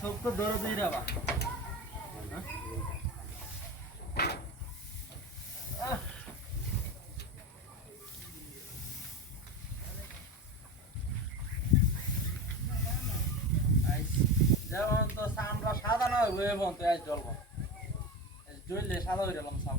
সব তো দরদ রে যেমন তো সামরা সাদা না হইব এবং তো আজ জ্বলব জ্বললে সাদা হয়ে গেলাম সাম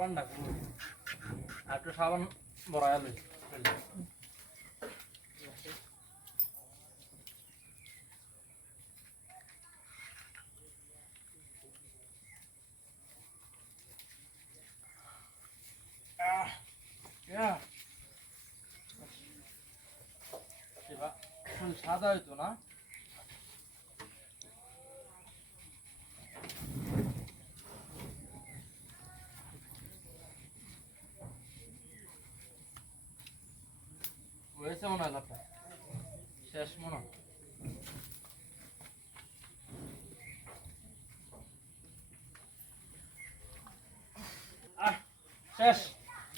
সাবান ডাকবো আর একটু সাবান বড়াই আলু সাদা হইতো না হয়েছে মনে হয় লাফা শেষ মনে হয়। শেষ।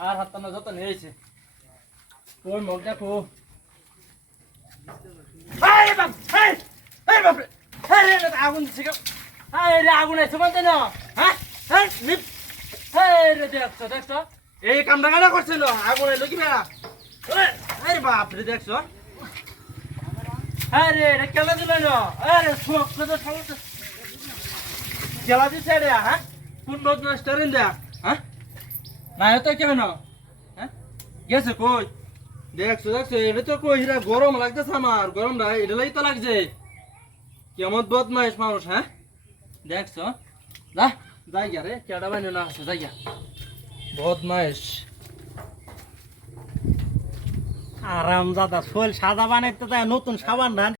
আর হাত যত নিয়েছে ওই মগ দেখো। আগুন রে, আগুন আছে বলতে না। হ্যাঁ এই দেখছ দেখছ। এই কামটা কাটা করছে না আগুন এলো কি না বাপ রে, দেখছ? আরে এটা কেলা দিল না হ্যাঁ? হ্যাঁ? না হ্যাঁ? গেছে কই? দেখছ দেখছ, এটা তো কই? হিরা গরম লাগতেছে আমার, গরম রা, এটা লাগি তো লাগছে। কেমন বদমাইশ মানুষ হ্যাঁ? দেখছ? যা যাই গিয়া রে, কেডা বাইনে না আছে যাই গিয়া বদমাইশ। আরাম সোল সাদা বানাইতে তাই নতুন সাবান ধান